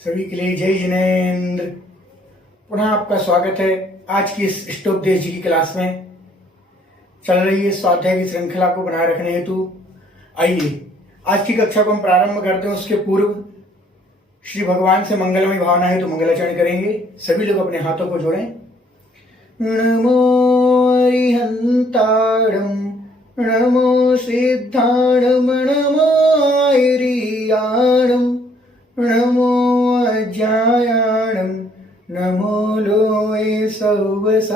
सभी के लिए जय जिनेन्द्र। पुनः आपका स्वागत है आज की इस स्टोपदेव जी की क्लास में। चल रही है स्वाध्याय की श्रृंखला को बनाए रखने हेतु आइए आज की कक्षा को हम प्रारंभ करते हैं। उसके पूर्व श्री भगवान से मंगलमय भावना है तो मंगलाचरण करेंगे। सभी लोग अपने हाथों को जोड़ें। नमो अरिहंताणं नमो सिद्धाणं नमो ऐरियाणं नमो अज्ञायाणं नमो लोये सर्वसावणं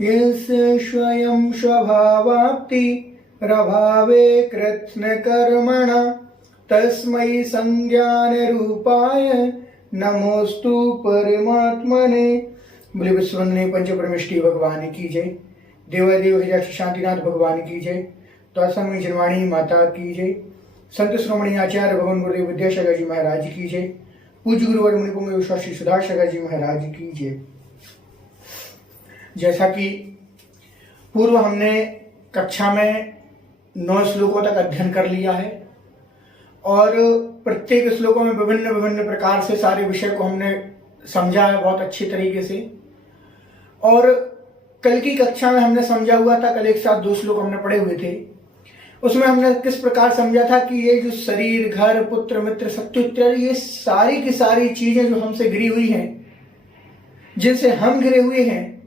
यस्य स्वयं स्वभावाप्ति प्रभावे कृत्स्नकर्मणा तस्मै संज्ञानरूपाय नमोस्तु परमात्मने। बोले विश्ववंदनीय पंच परमेष्टि भगवान की जय। देवादेव श्री शांतिनाथ भगवान की जय। त्वसमी जनवाणी माता की जय। संत श्रोमणी आचार्य भगवान गुरुदेव विद्यासागर जी महाराज की जय। पूज्य गुरुवर मुनिपुंग श्री सुधासागर जी महाराज की जय। जैसा कि पूर्व हमने कक्षा में 9 श्लोकों तक अध्ययन कर लिया है और प्रत्येक श्लोकों में विभिन्न विभिन्न प्रकार से सारे विषय को हमने समझा है बहुत अच्छी तरीके से। और कल की कक्षा में हमने समझा हुआ था, कल एक साथ 2 श्लोक हमने पढ़े हुए थे। उसमें हमने किस प्रकार समझा था कि ये जो शरीर, घर, पुत्र, मित्र, शत्रु इत्यादि ये सारी की सारी चीजें जो हमसे घिरी हुई हैं, जिनसे हम घिरे हुए हैं,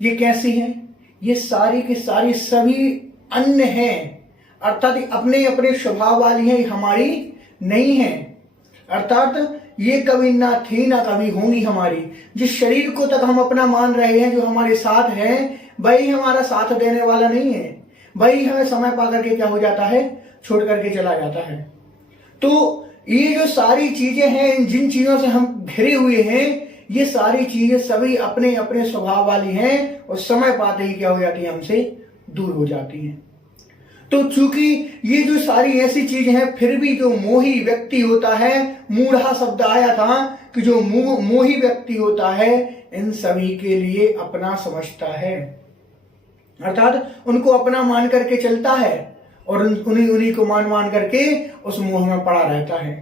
ये कैसी हैं? ये सारी की सारी सभी अन्य हैं, अर्थात अपने अपने स्वभाव वाली हैं, हमारी नहीं है। अर्थात ये कभी ना थी ना कभी होंगी हमारी। जिस शरीर को तक हम अपना मान रहे हैं, जो हमारे साथ है, वही हमारा साथ देने वाला नहीं है। वही हमें समय पा करके क्या हो जाता है, छोड़ करके चला जाता है। तो ये जो सारी चीजें हैं, जिन चीजों से हम घिरे हुए हैं, ये सारी चीजें सभी अपने अपने स्वभाव वाली हैं और समय पाते ही क्या हो जाती है, हमसे दूर हो जाती हैं। तो चूंकि ये जो सारी ऐसी चीजें हैं, फिर भी जो मोही व्यक्ति होता है, मूढ़ा शब्द आया था कि जो मोही व्यक्ति होता है, इन सभी के लिए अपना समझता है, अर्थात उनको अपना मान करके चलता है और उन्हीं को मान करके उस मोह में पड़ा रहता है।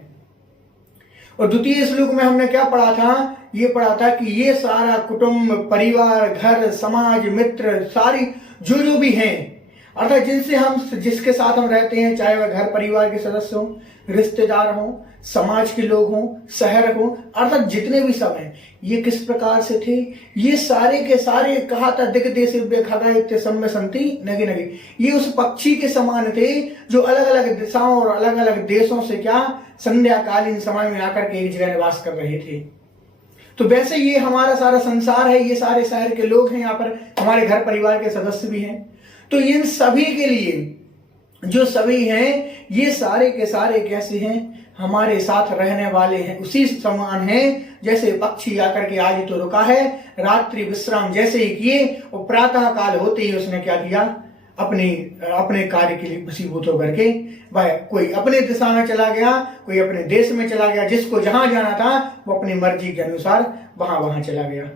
और द्वितीय श्लोक में हमने क्या पढ़ा था? ये पढ़ा था कि ये सारा कुटुंब, परिवार, घर, समाज, मित्र, सारी जो भी हैं, अर्थात जिसके साथ हम रहते हैं, चाहे वह घर परिवार के सदस्य हों, रिश्तेदार हों, समाज के लोग हों, शहर हों, अर्थात जितने भी सब हैं, ये किस प्रकार से थे? ये सारे के सारे कहा था दिग्देश खगा सम्य संति नगे नगे, ये उस पक्षी के समान थे जो अलग अलग दिशाओं और अलग अलग देशों से क्या संध्याकालीन समय में आकर के एक जगह निवास कर रहे थे। तो वैसे ये हमारा सारा संसार है, ये सारे शहर के लोग हैं, यहाँ पर हमारे घर परिवार के सदस्य भी हैं। तो इन सभी के लिए जो सभी हैं, ये सारे के सारे कैसे हैं? हमारे साथ रहने वाले हैं, उसी समान हैं जैसे पक्षी आकर के आज तो रुका है, रात्रि विश्राम जैसे ही किए और प्रातः काल होते ही उसने क्या किया, अपने कार्य के लिए वशीभूत होकर के वह कोई अपने दिशा में चला गया, कोई अपने देश में चला गया, जिसको जहां जाना था वो अपनी मर्जी के अनुसार वहां चला गया।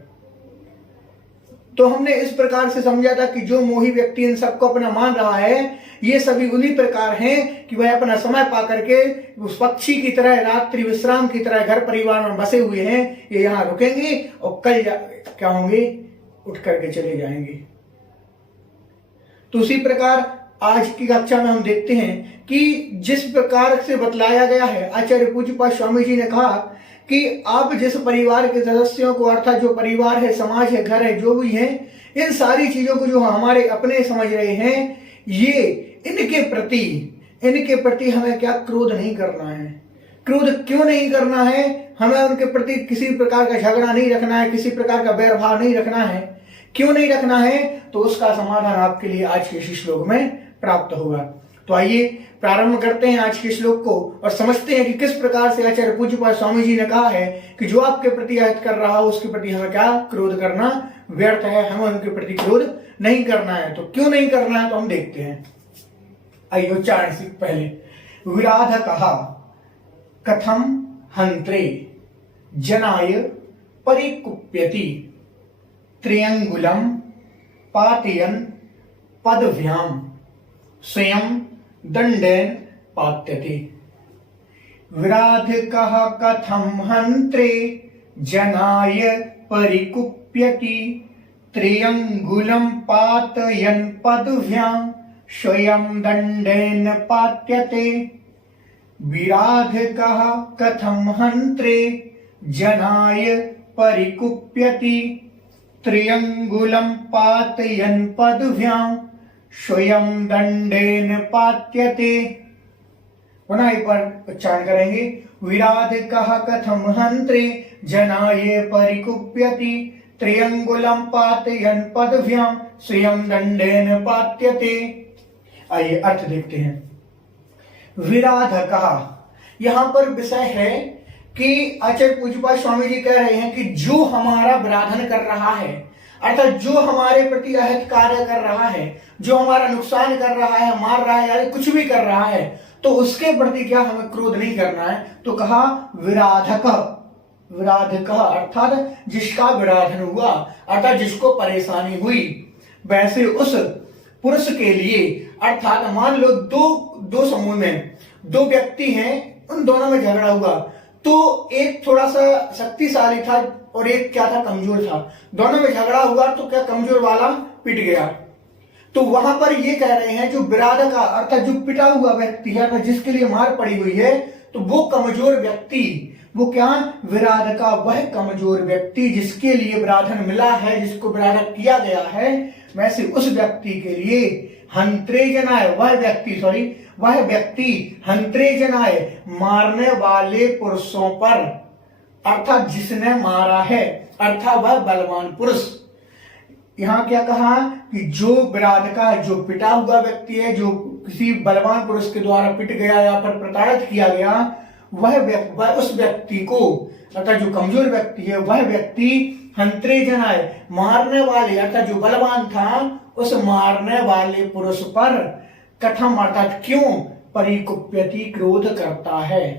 तो हमने इस प्रकार से समझा था कि जो मोही व्यक्ति इन सबको अपना मान रहा है, ये सभी उन्हीं प्रकार हैं कि वह अपना समय पा करके उस पक्षी की तरह, रात्रि विश्राम की तरह घर परिवार में बसे हुए हैं। ये यहाँ रुकेंगे और कल क्या होंगे, उठ करके चले जाएंगे। तो उसी प्रकार आज की कक्षा में हम देखते हैं कि जिस प्रकार से बतलाया गया है, आचार्य पूज्यपाद स्वामी जी ने कहा कि आप जिस परिवार के सदस्यों को, अर्थात जो परिवार है, समाज है, घर है, जो भी है, इन सारी चीजों को जो हमारे अपने समझ रहे हैं, ये इनके प्रति हमें क्या क्रोध नहीं करना है। क्रोध क्यों नहीं करना है? हमें उनके प्रति किसी प्रकार का झगड़ा नहीं रखना है, किसी प्रकार का वैरभाव नहीं रखना है। क्यों नहीं रखना है? तो उसका समाधान आपके लिए आज के इस श्लोक में प्राप्त होगा। तो आइए प्रारंभ करते हैं आज के श्लोक को और समझते हैं कि किस प्रकार से आचार्य पूज्यपाद स्वामी जी ने कहा है कि जो आपके प्रति अहित कर रहा हो, उसके प्रति हमें क्या क्रोध करना व्यर्थ है, हमें उनके प्रति क्रोध नहीं करना है। तो क्यों नहीं करना है, तो हम देखते हैं। आइए उच्चारण से पहले विराध कहा कथम हंत्रे जनाय परिकुप्यति त्रियंगुलम पातयन पदभ्याम स्वयं दंडेन पात्यते। विराधकः कथं हन्त्रे जनाय परिकुप्यति त्र्यंगुलं पातयन् पदभ्यां स्वयं दंडेन पात्यते। विराधकः कथं हन्त्रे जनाय परिकुप्यति त्र्यंगुलं पातयन् पदभ्यां स्वयं दंडेन पात्यते। पुनः एक बार उच्चारण करेंगे। विराधकः कथं हन्त्रे जनाय परिकुप्यति त्र्यंगुलं पातयन् पदभ्यां स्वयं दंडेन पात्यते। आइए अर्थ देखते हैं। विराधकः, यहां पर विषय है कि आचार्य पूज्यपाद स्वामी जी कह रहे हैं कि जो हमारा विराधन कर रहा है, अर्थात जो हमारे प्रति अहित कार्य कर रहा है, जो हमारा नुकसान कर रहा है, मार रहा है या कुछ भी कर रहा है, तो उसके प्रति क्या हमें क्रोध नहीं करना है। तो कहा विराधक, विराधक अर्थात जिसका विराधन हुआ, अर्थात जिसको परेशानी हुई, वैसे उस पुरुष के लिए, अर्थात मान लो दो समूह में दो व्यक्ति हैं, उन दोनों में झगड़ा हुआ, तो एक थोड़ा सा शक्तिशाली था और एक क्या था, कमजोर था। दोनों में झगड़ा हुआ तो क्या कमजोर वाला पिट गया। तो वहां पर ये कह रहे हैं जो विराधक अर्थात जो पिटा हुआ व्यक्ति है, अर्थात जिसके लिए मार पड़ी हुई है, तो वो कमजोर व्यक्ति, वो क्या विराधका, वह कमजोर व्यक्ति जिसके लिए विराधन मिला है, जिसको विराधक किया गया है, वैसे उस व्यक्ति के लिए हंत्रे जनाय, वह व्यक्ति हंत्रे जनाय, मारने वाले पुरुषों पर, अर्थात जिसने मारा है, अर्थात वह बलवान पुरुष। यहां क्या कहा कि जो विराधका, जो पिटा हुआ व्यक्ति है, जो किसी बलवान पुरुष के द्वारा पिट गया या पर प्रताड़ित किया गया, वह उस व्यक्ति को, अर्थात जो कमजोर व्यक्ति है, वह व्यक्ति हंत्रे जनाय, मारने वाले, अर्थात जो बलवान था उस मारने वाले पुरुष पर कथम, अर्थात क्यों, परिकुप्यति, क्रोध करता है।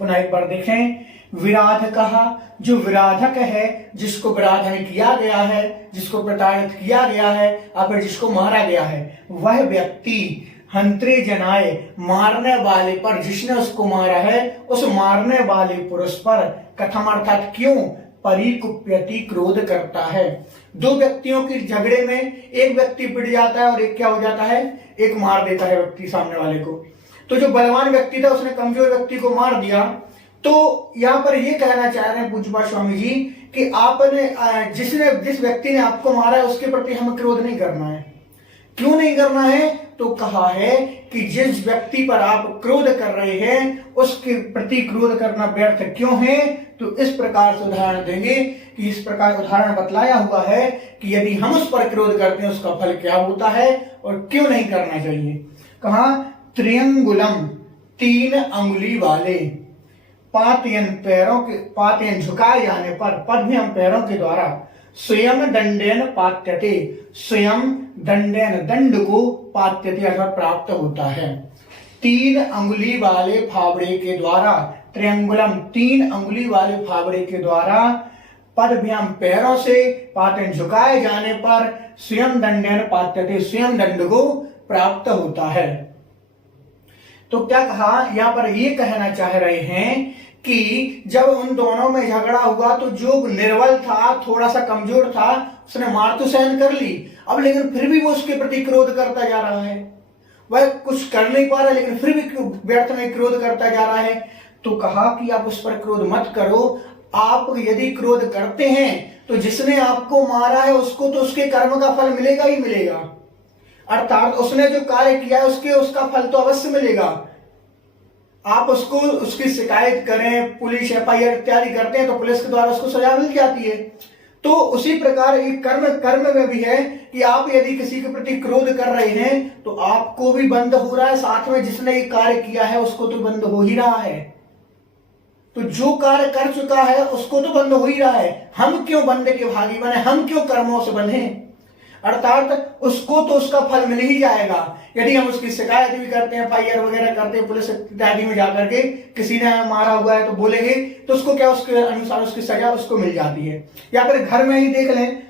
पुनः एक बार देखें। विराधकः, जो विराधक है, जिसको विराधन किया गया है, जिसको प्रताड़ित किया गया है, या फिर जिसको मारा गया है, वह व्यक्ति हंत्रे जनाए, मारने वाले पर, जिसने उसको मारा है, उस मारने वाले पुरुष पर कथम, अर्थात क्यों, परिकुप्यति, क्रोध करता है। दो व्यक्तियों के झगड़े में एक व्यक्ति पिट जाता है और एक क्या हो जाता है, एक मार देता है व्यक्ति सामने वाले को। तो जो बलवान व्यक्ति था उसने कमजोर व्यक्ति को मार दिया। तो यहां पर ये कहना चाह रहे हैं पूज्यपाद स्वामी जी कि आपने जिस व्यक्ति ने आपको मारा है उसके प्रति हमें क्रोध नहीं करना है। क्यों नहीं करना है? तो कहा है कि जिस व्यक्ति पर आप क्रोध कर रहे हैं उसके प्रति क्रोध करना व्यर्थ क्यों है। तो इस प्रकार से उदाहरण देंगे कि इस प्रकार उदाहरण बतलाया हुआ है कि यदि हम उस पर क्रोध करते हैं उसका फल क्या होता है और क्यों नहीं करना चाहिए। कहा त्रियंगुलम, 3 अंगुली वाले, पातयन, पैरों के, पातयन झुकाए जाने पर, पद्भ्याम पैरों के द्वारा, स्वयं दंडेन पात्यते, स्वयं दंडेन, दंड को, पात्यते अर्थात प्राप्त होता है। 3 अंगुली वाले फावड़े के द्वारा, त्रियंगुलम, 3 अंगुली वाले फावड़े के द्वारा, पद्भ्याम पैरों से, पातयन झुकाए जाने पर, स्वयं दंडेन पात्यते, स्वयं दंड को प्राप्त होता है। तो क्या कहा, यहां पर ये कहना चाह रहे हैं कि जब उन दोनों में झगड़ा हुआ तो जो निर्बल था, थोड़ा सा कमजोर था, उसने मार तो सहन कर ली, अब लेकिन फिर भी वो उसके प्रति क्रोध करता जा रहा है। वह कुछ कर नहीं पा रहा लेकिन फिर भी व्यर्थ में क्रोध करता जा रहा है। तो कहा कि आप उस पर क्रोध मत करो। आप यदि क्रोध करते हैं तो जिसने आपको मारा है उसको तो उसके कर्म का फल मिलेगा ही मिलेगा, अर्थात उसने जो कार्य किया है उसका फल तो अवश्य मिलेगा। आप उसको, उसकी शिकायत करें, पुलिस FIR इत्यादि करते हैं तो पुलिस के द्वारा उसको सजा मिल जाती है। तो उसी प्रकार एक कर्म में भी है कि आप यदि किसी के प्रति क्रोध कर रहे हैं तो आपको भी बंद हो रहा है, साथ में जिसने ये कार्य किया है उसको तो बंद हो ही रहा है। तो जो कार्य कर चुका है उसको तो बंद हो ही रहा है। हम क्यों बंद के भागी बने, हम क्यों कर्मों से बंधे, अर्थात उसको तो उसका फल मिल ही जाएगा। यदि हम उसकी शिकायत भी करते हैं, FIR वगैरह करते हैं, पुलिस इत्यादि में जाकर के किसी ने मारा हुआ है तो बोलेंगे तो उसको क्या, उसके अनुसार उसकी सजा उसको मिल जाती है। या फिर घर में ही देख लें,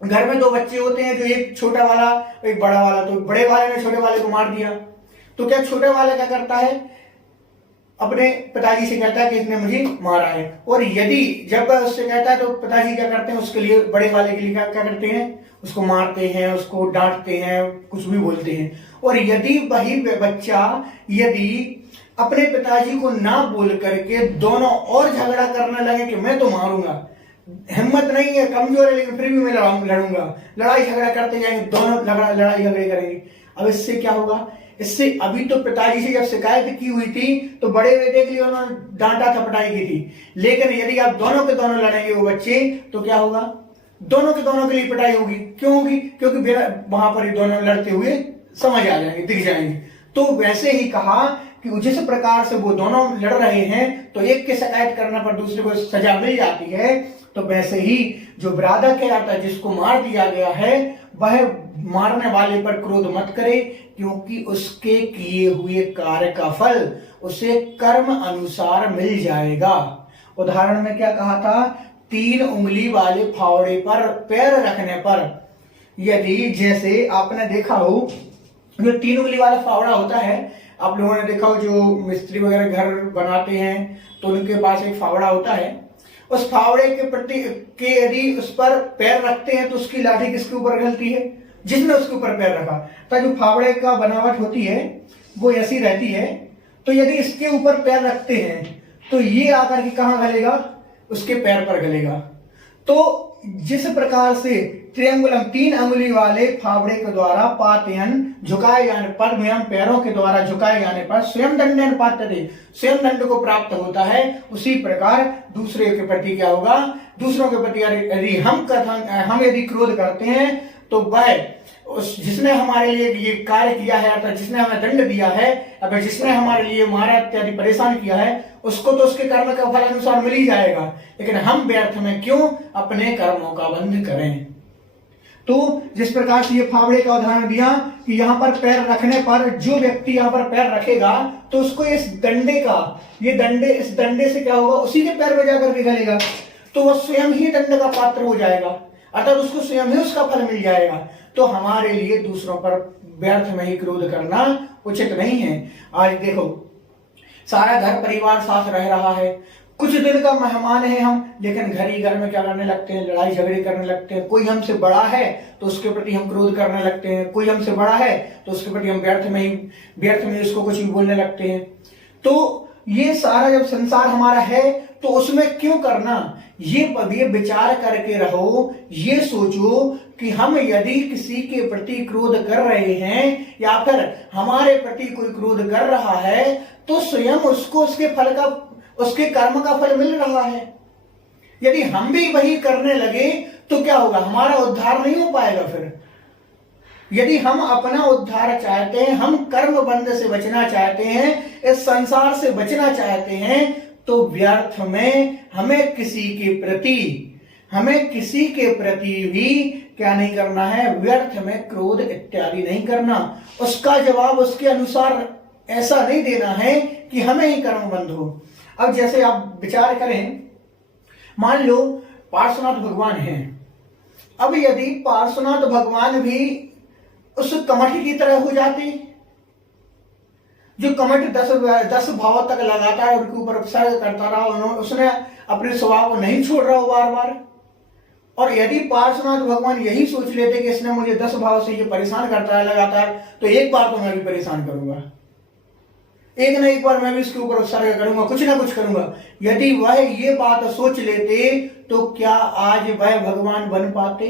घर में 2 बच्चे होते हैं, जो एक छोटा वाला एक बड़ा वाला, तो बड़े वाले ने छोटे वाले को मार दिया तो क्या छोटे वाले क्या करता है, अपने पिताजी से कहता है कि इसने मुझे मारा है। और यदि जब वह उससे कहता है तो पिताजी क्या करते हैं, उसके लिए, बड़े वाले के लिए क्या करते हैं, उसको मारते हैं, उसको डांटते हैं, कुछ भी बोलते हैं। और यदि वही बच्चा यदि अपने पिताजी को ना बोल करके दोनों और झगड़ा करने लगे कि मैं तो मारूंगा, हिम्मत नहीं है, कमजोर है, लेकिन फिर भी मैं लड़ूंगा, लड़ाई झगड़ा करते जाएंगे, दोनों लड़ाई झगड़े करेंगे। अब इससे क्या होगा, इससे अभी तो पिताजी से जब शिकायत की हुई थी तो बड़े बेटे के लिए उन्होंने डांटा थपटाई की थी, लेकिन यदि आप दोनों के दोनों लड़ेंगे वो बच्चे तो क्या होगा, दोनों के दोनों के लिए पिटाई होगी। क्यों होगी, क्योंकि वहां पर दोनों लड़ते हुए समझ आ जाएंगे, दिख जाएंगे। तो वैसे ही कहा कि जिस प्रकार से वो दोनों लड़ रहे हैं तो एक के शिकायत करने पर दूसरे को सजा मिल जाती है, तो वैसे ही जो विराधक है अर्थात जिसको मार दिया गया है, वह मारने वाले पर क्रोध मत करे, क्योंकि उसके किए हुए कार्य का फल उसे कर्म अनुसार मिल जाएगा। उदाहरण में क्या कहा था, 3 उंगली वाले फावड़े पर पैर रखने पर, यदि जैसे आपने देखा हो जो 3 उंगली वाला फावड़ा होता है, आप लोगों ने देखा हो जो मिस्त्री वगैरह घर बनाते हैं तो उनके पास एक फावड़ा होता है, उस फावड़े के प्रति के यदि उस पर पैर रखते हैं तो उसकी लाठी किसके ऊपर गलती है, जिसने उसके ऊपर पैर रखा। तो जो फावड़े का बनावट होती है वो ऐसी रहती है, तो यदि इसके ऊपर पैर रखते हैं तो ये आकर के कहां गलेगा, उसके पैर पर गलेगा। तो जिस प्रकार से त्रिअंगुलम 3 अंगुली वाले फावड़े के द्वारा पातयन झुकाए जाने पर, पैरों के द्वारा झुकाए जाने पर स्वयं दंडन पात्यते, स्वयं दंड को प्राप्त होता है, उसी प्रकार दूसरे के प्रति क्या होगा, दूसरों के प्रति यदि हम यदि क्रोध करते हैं तो वह जिसने हमारे लिए ये कार्य किया है अर्थात जिसने हमें दंड दिया है, अगर जिसने हमारे लिए मारा इत्यादि परेशान किया है, उसको तो उसके कर्म का फल अनुसार मिल ही जाएगा, लेकिन हम व्यर्थ में क्यों अपने कर्मों का बंध करें। तो जिस प्रकार से ये फावड़े का उदाहरण दिया कि यहाँ पर पैर रखने पर जो व्यक्ति यहाँ पर पैर रखेगा तो उसको इस दंडे से क्या होगा, उसी के पैर में जाकर के गलेगा, तो वह स्वयं ही दंड का पात्र हो जाएगा, अर्थात उसको स्वयं ही उसका फल मिल जाएगा। तो हमारे लिए दूसरों पर व्यर्थ में ही क्रोध करना उचित नहीं है। आज देखो सारा घर परिवार साथ रह रहा है, कुछ दिन का मेहमान है हम, लेकिन घर ही घर में क्या करने लगते हैं, लड़ाई झगड़े करने लगते हैं। कोई हमसे बड़ा है तो उसके प्रति हम क्रोध करने लगते हैं, कोई हमसे बड़ा है तो उसके प्रति हम व्यर्थ में उसको कुछ भी बोलने लगते हैं। तो ये सारा जब संसार हमारा है तो उसमें क्यों करना, ये विचार करके रहो, ये सोचो कि हम यदि किसी के प्रति क्रोध कर रहे हैं या फिर हमारे प्रति कोई क्रोध कर रहा है तो स्वयं उसको उसके कर्म का फल मिल रहा है। यदि हम भी वही करने लगे तो क्या होगा, हमारा उद्धार नहीं हो पाएगा। फिर यदि हम अपना उद्धार चाहते हैं, हम कर्म बंध से बचना चाहते हैं, इस संसार से बचना चाहते हैं, तो व्यर्थ में हमें किसी के प्रति भी क्या नहीं करना है, व्यर्थ में क्रोध इत्यादि नहीं करना। उसका जवाब उसके अनुसार ऐसा नहीं देना है कि हमें ही कर्म बंध हो। अब जैसे आप विचार करें, मान लो पार्श्वनाथ भगवान हैं, अब यदि पार्श्वनाथ भगवान भी उस कमठ की तरह हो जाते, जो कमठ 10 भाव तक लगातार उनके ऊपर उपसर्ग करता रहा, उसने अपने स्वभाव को नहीं छोड़ रहा हो बार बार, और यदि पार्श्वनाथ भगवान यही सोच लेते कि इसने मुझे 10 भाव से ये परेशान करता है लगातार, तो एक बार तो मैं भी परेशान करूंगा, एक न एक बार मैं भी इसके ऊपर उपसर्ग करूंगा, कुछ ना कुछ करूंगा। यदि वह ये बात सोच लेते तो क्या आज वह भगवान बन पाते?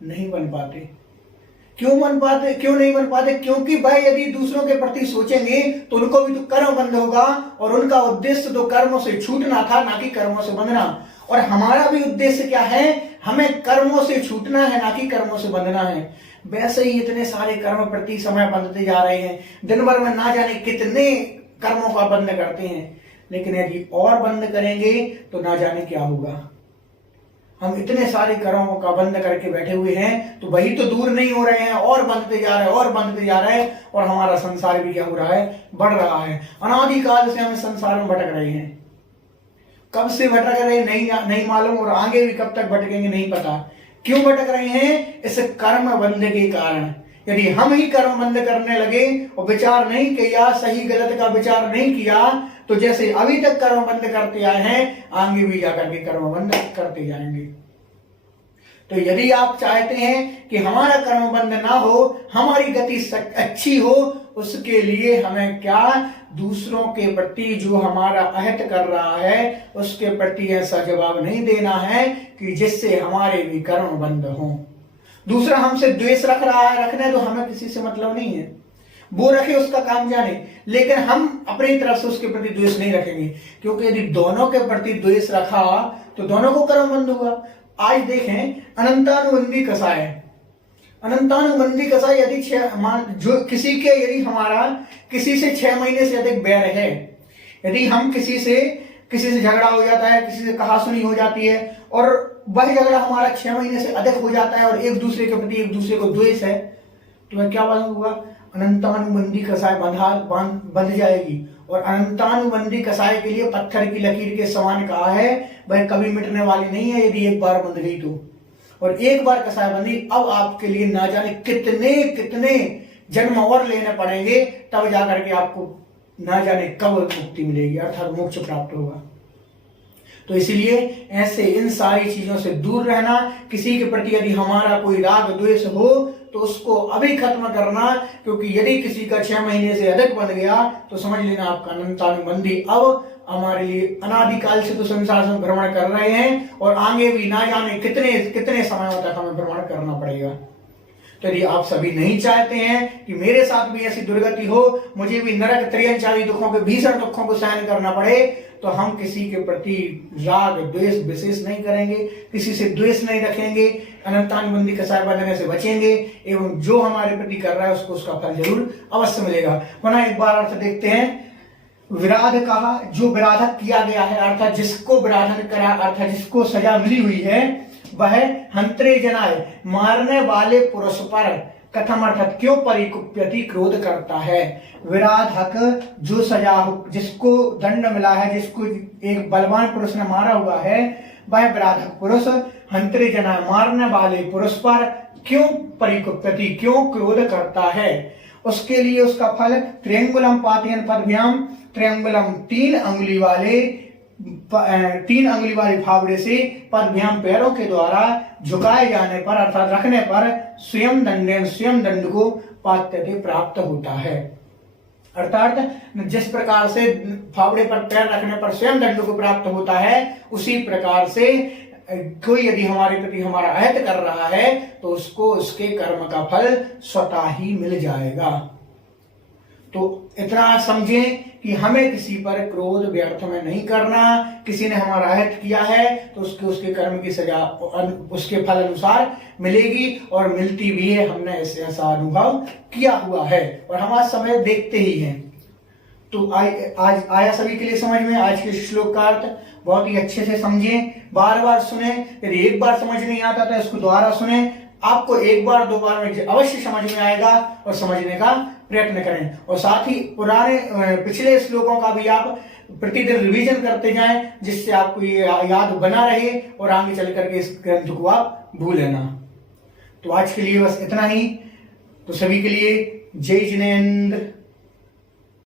नहीं बन पाते। क्यों नहीं बन पाते? क्योंकि वह यदि दूसरों के प्रति सोचेंगे तो उनको भी तो कर्म बंध होगा, और उनका उद्देश्य तो कर्मों से छूटना था, ना कि कर्मों से बंधना। और हमारा भी उद्देश्य क्या है, हमें कर्मों से छूटना है, ना कि कर्मों से बंधना है। वैसे ही इतने सारे कर्म प्रति समय बंधते जा रहे हैं, दिन भर में ना जाने कितने कर्मों का बंध करते हैं, लेकिन यदि और बंद करेंगे तो ना जाने क्या होगा। हम इतने सारे कर्मों का बंद करके बैठे हुए हैं तो वही तो दूर नहीं हो रहे हैं, और बंधते जा रहे हैं, और हमारा संसार भी क्या हो रहा है, बढ़ रहा है। अनादिकाल से हम संसार में भटक रहे हैं, कब से भटक रहे हैं नहीं मालूम, और आगे भी कब तक भटकेंगे नहीं पता। क्यों भटक रहे हैं? इस कर्म बंध के कारण। यदि हम ही कर्म बंद करने लगे और विचार नहीं किया, सही गलत का विचार नहीं किया, तो जैसे अभी तक कर्म बंद करते आए हैं, आगे भी जाकर के कर्म बंद करते जाएंगे। तो यदि आप चाहते हैं कि हमारा कर्म बंद ना हो, हमारी गति अच्छी हो, उसके लिए हमें क्या, दूसरों के प्रति जो हमारा अहित कर रहा है उसके प्रति ऐसा जवाब नहीं देना है कि जिससे हमारे भी कर्म बंद हों। दूसरा हमसे द्वेष रख रहा है, रखने तो हमें किसी से मतलब नहीं है, वो रखे उसका काम जाने, लेकिन हम अपनी तरफ से उसके प्रति द्वेष नहीं रखेंगे, क्योंकि यदि दोनों के प्रति द्वेष रखा तो दोनों को कर्म बंद हुआ। आज देखें अनंतानुबंधी कसाय, अनंतानुबंधी कसाय यदि जो किसी के, यदि हमारा किसी से 6 महीने से अधिक बैर है, यदि हम किसी से झगड़ा हो जाता है, किसी से कहासुनी हो जाती है और वह झगड़ा हमारा 6 महीने से अधिक हो जाता है और एक दूसरे के प्रति एक दूसरे को द्वेष है, तो वह क्या होगा, अनंतानुबंधी कसाय बंध जाएगी। और अनंतानुबंधी कसाय के लिए पत्थर की लकीर के समान कहा है, वह कभी मिटने वाली नहीं है यदि एक बार बंध गई तो। और एक बार कसाय बंदी, अब आपके लिए ना जाने कितने कितने जन्म और लेने पड़ेंगे, तब जाकर के आपको ना जाने कब मुक्ति मिलेगी, अर्थात मोक्ष प्राप्त होगा। तो इसलिए ऐसे इन सारी चीजों से दूर रहना। किसी के प्रति यदि हमारा कोई राग द्वेष हो तो उसको अभी खत्म करना, क्योंकि यदि किसी का 6 महीने से अधिक बन गया तो समझ लेना आपका अनंतानुबंधी अब हमारे लिए अनादिकाल से तो संसार में भ्रमण कर रहे हैं और आगे भी ना जाने कितने कितने समयों तक हमें भ्रमण करना पड़ेगा। तो यदि आप सभी नहीं चाहते हैं कि मेरे साथ भी ऐसी दुर्गति हो, मुझे भी नरक त्रियंचारी दुखों के भीषण दुखों को सहन करना पड़े, तो हम किसी के प्रति राग द्वेष विशेष नहीं करेंगे, किसी से द्वेष नहीं रखेंगे, अनंतानुबंधी कसाय बंधने से बचेंगे एवं जो हमारे प्रति कर रहा है उसको उसका फल जरूर अवश्य मिलेगा। पुनः एक बार अर्थ देखते हैं। विराध कहा, जो विराधक किया गया है, अर्थात जिसको विराधन करा, अर्थात जिसको सजा मिली हुई है, वह हंत्रे जनाय, मारने वाले पुरुष पर, कथम अर्थात क्यों परिकुप्यति, क्रोध करता है। विराधक जो सजा, जिसको दंड मिला है, जिसको एक बलवान पुरुष ने मारा हुआ है, वह विराधक पुरुष हंत्रे जनाय, मारने वाले पुरुष पर क्यों परिकुप्यति, क्यों क्रोध करता है। उसके लिए उसका फल त्रियंगुलम पातयन पदभ्याम, त्रियंगुलम 3 अंगुली वाले फावड़े से पदभ्याम पैरों के द्वारा झुकाए जाने पर, अर्थात रखने पर, स्वयं दंड को पात्यते प्राप्त होता है। अर्थात जिस प्रकार से फावड़े पर पैर रखने पर स्वयं दंड को प्राप्त होता है, उसी प्रकार से कोई यदि हमारे प्रति हमारा अहित कर रहा है तो उसको उसके कर्म का फल स्वतः ही मिल जाएगा। तो इतना समझें कि हमें किसी पर क्रोध व्यर्थ में नहीं करना। किसी ने हमारा अहित किया है तो उसके कर्म की सजा उसके फल अनुसार मिलेगी और मिलती भी है। हमने ऐसा अनुभव किया हुआ है और हम आज समय देखते ही हैं। तो आज आया सभी के लिए समझ में। आज के श्लोक का अर्थ बहुत ही अच्छे से समझें, बार बार सुने। यदि एक बार समझ नहीं आता तो इसको दोबारा सुने। आपको एक बार दो बार में अवश्य समझ में आएगा और समझने का प्रयत्न करें। और साथ ही पिछले श्लोकों का भी आप प्रतिदिन रिवीजन करते जाएं, जिससे आपको ये याद बना रहे और आगे चल करके इस ग्रंथ को आप भूले ना। तो आज के लिए बस इतना ही। तो सभी के लिए जय जिनेंद्र।